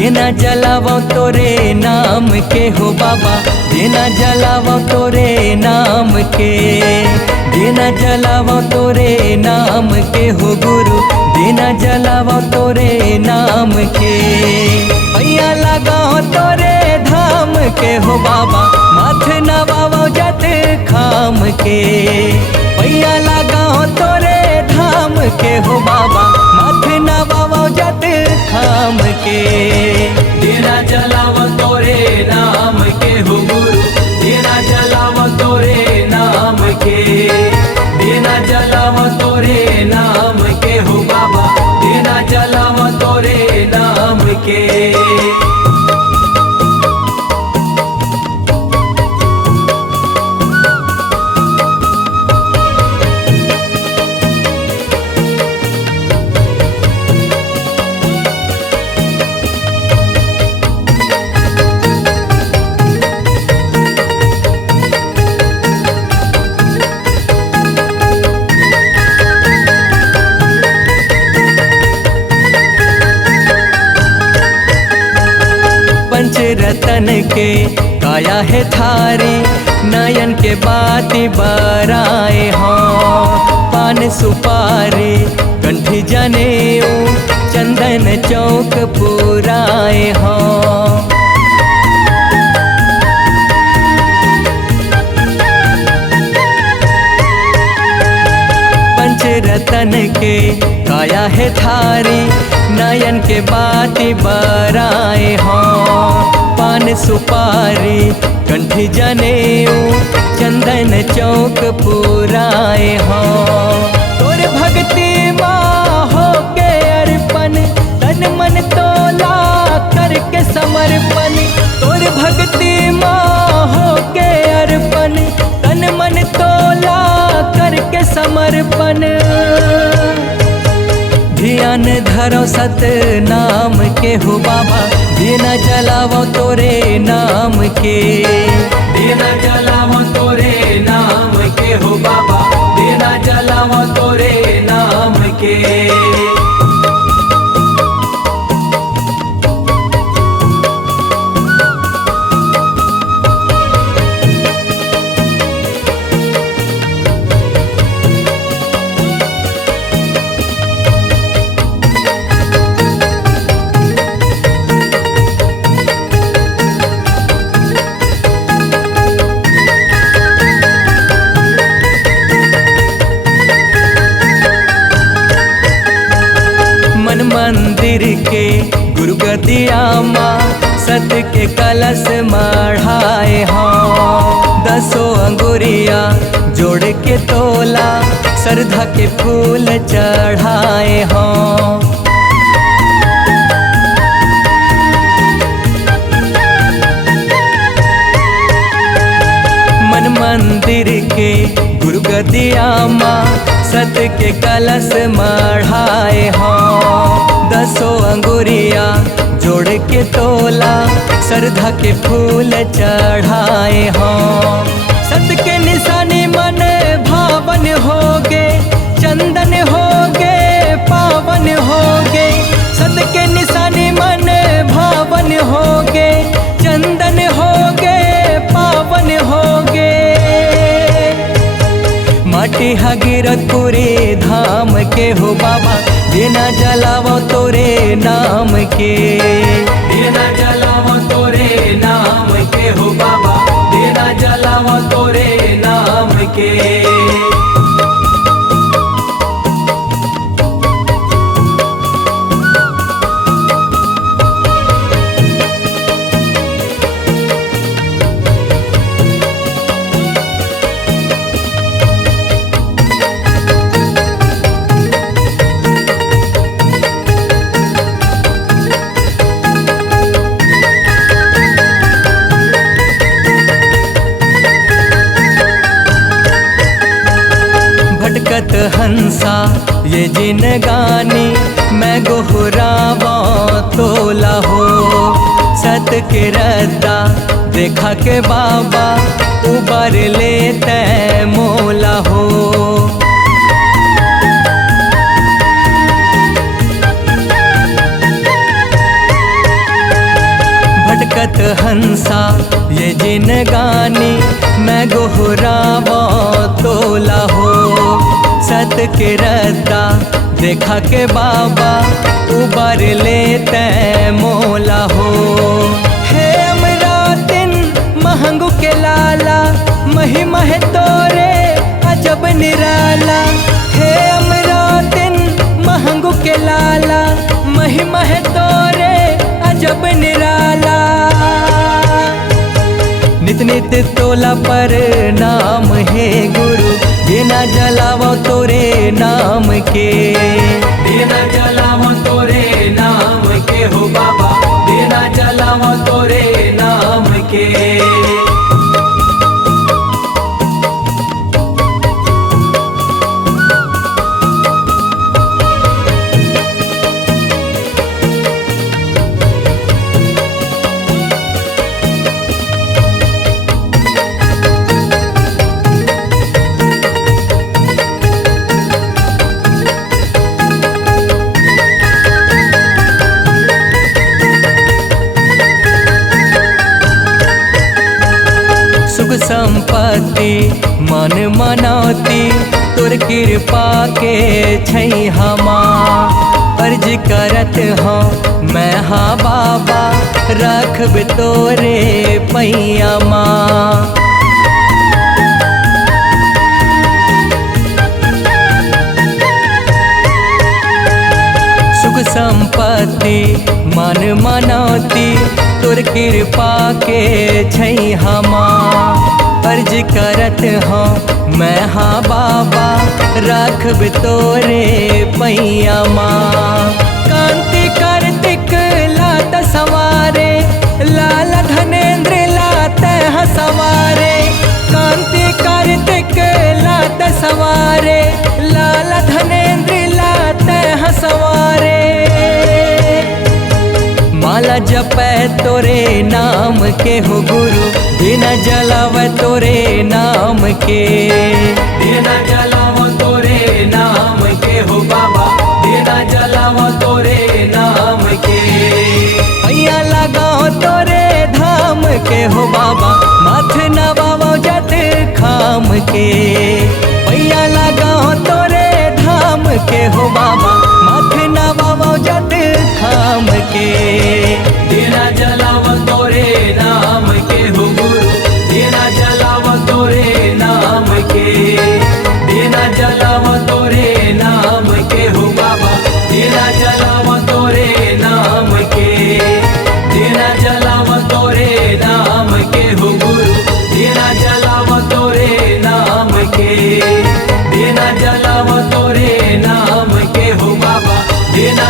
देना जलावो तोरे नाम के हो बाबा, देना जलावो तोरे नाम के, देना जलावो तोरे नाम के हो गुरु, देना जलावो तोरे नाम के। भैया लगाओ तोरे धाम के हो बाबा, माथे नवाओ जत खाम के। भैया लगाओ तोरे धाम के हो बाबा, माथे नवाओ जत खाम के। देना जलावो तोरे नाम के हो गुरु, देना जलावो तोरे नाम के, देना जलावो तोरे नाम के हो बाबा, देना जलावो तोरे नाम के। रतन के काया है थारी, नयन के बाती बराए हों। पान सुपारी कंठी जनेऊ, चंदन चौक पुराए हों। पंचरतन के काया है थारी, नयन के बाती बराए हों। पान सुपारी कंठी जनेऊ, चंदन चौक पुराए हों। तोर भक्ति माँ हो के अर्पण, तन मन तोला करके समर्पण। तोर भक्ति माँ हो के अर्पण, तन मन तोला करके समर्पण। ध्यान धरो सत नाम के हो बाबा, देना जलावो तोरे नाम के। देना जलावो तोरे नाम के हो बाबा, देना जलावो तोरे नाम के। मंदिर के गुरु गदिया माँ, सत के कलश मढ़ाए हों। 10 अंगुरिया जोड़ के तोला, श्रद्धा के फूल चढ़ाए हों। मन मंदिर के गुरु गदिया माँ, सत के कलश मढ़ाए हों। 10 अंगुरिया जोड़ के तोला, श्रद्धा के फूल चढ़ाए हों। सत के निशानी मन भावन होगे, चंदन होगे पावन होगे। सत के निशानी मन भावन होगे, चंदन होगे पावन होगे। माटी हगिरतपुरी धाम के हो बाबा, देना जलावो तोरे नाम के। देना जलावो तोरे नाम के हो बाबा, देना जलावो तोरे नाम के। भटकत हंसा ये जिनगानी, मैं गोहरावा तोला हो। सत के रद्दा देखा के बाबा, उबर लेते मोला हो। जिनगानी मैं गोहरावा तोला हो। सत के रत्ता देखा के बाबा उबर लेते मोला हो। हे अमरातिन महंगू के लाला महिमा है तोरे अजब निराला। हे अमरातिन महंगू के लाला महिमा है तोरे अजब निराला। नित नित तोला पर नाम है गुरु देना जलावो तोरे नाम के। देना जलावो तोरे नाम के हो बाबा, देना जलावो तोरे नाम के। सुख संपत्ति मन मनौती तोर कृपा के छै हमा। अर्ज करत हूँ मैं हाँ बाबा रखब तोरे पैया माँ। सुख संपत्ति मन मनौती तोर कृपा के छै हमा। अर्ज करत हूँ मैं हाँ बाबा रखब तोरे पैया माँ। कांति कार्तिक लात सवारे लाल धनेन्द्र लात सवारे। कांति कार्तिक लात सवारे लाल धनेन्द्र लात सवारे। माला जपै तोरे नाम के हो गुरु देना जलावै तोरे नाम के। देना जलावो तोरे नाम के हो बाबा, देना जलावो तोरे नाम के। पैया लगाओ तोरे धाम के हो बाबा माथ नवाओ जत खाम के। पैया लगाओ तोरे धाम के हो बाबा माथ नवाओ जत खाम के। देना जलावो तोरे नाम के हो गुरु, देना जलावो तोरे नाम के। देना जलावो तोरे नाम के हो बाबा, देना जलावो तोरे नाम के। देना जलावो तोरे नाम के हो गुरु, देना जलावो तोरे नाम के। देना जलावो तोरे नाम के हो बाबा, देना